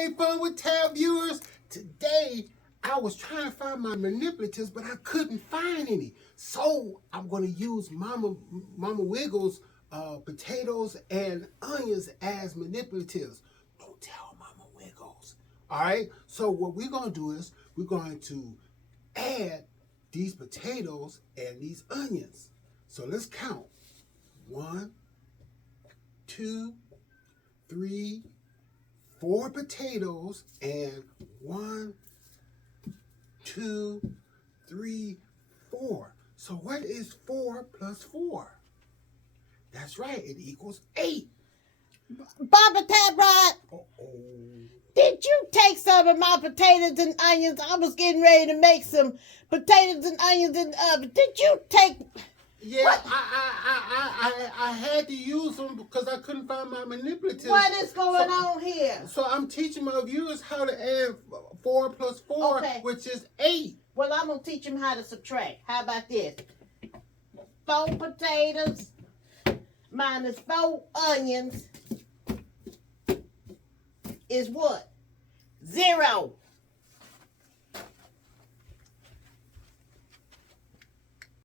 Hey, Fun with Tab viewers. Today, I was trying to find my manipulatives, but I couldn't find any. So, I'm going to use Mama Wiggles potatoes and onions as manipulatives. Don't tell Mama Wiggles. All right? So, what we're going to do is we're going to add these potatoes and these onions. So, let's count. 1, 2, 3, 4 potatoes and 1, 2, 3, 4. So what is 4 plus 4? That's right, it equals 8. Baba Tabrod, did you take some of my potatoes and onions? I was getting ready to make some potatoes and onions in the oven. Did you take? Yeah, What? I had to use them because I couldn't find my manipulatives. What is going on here? So I'm teaching my viewers how to add 4 plus 4, Okay. which is 8. Well, I'm gonna teach them how to subtract. How about this? 4 potatoes minus 4 onions is what?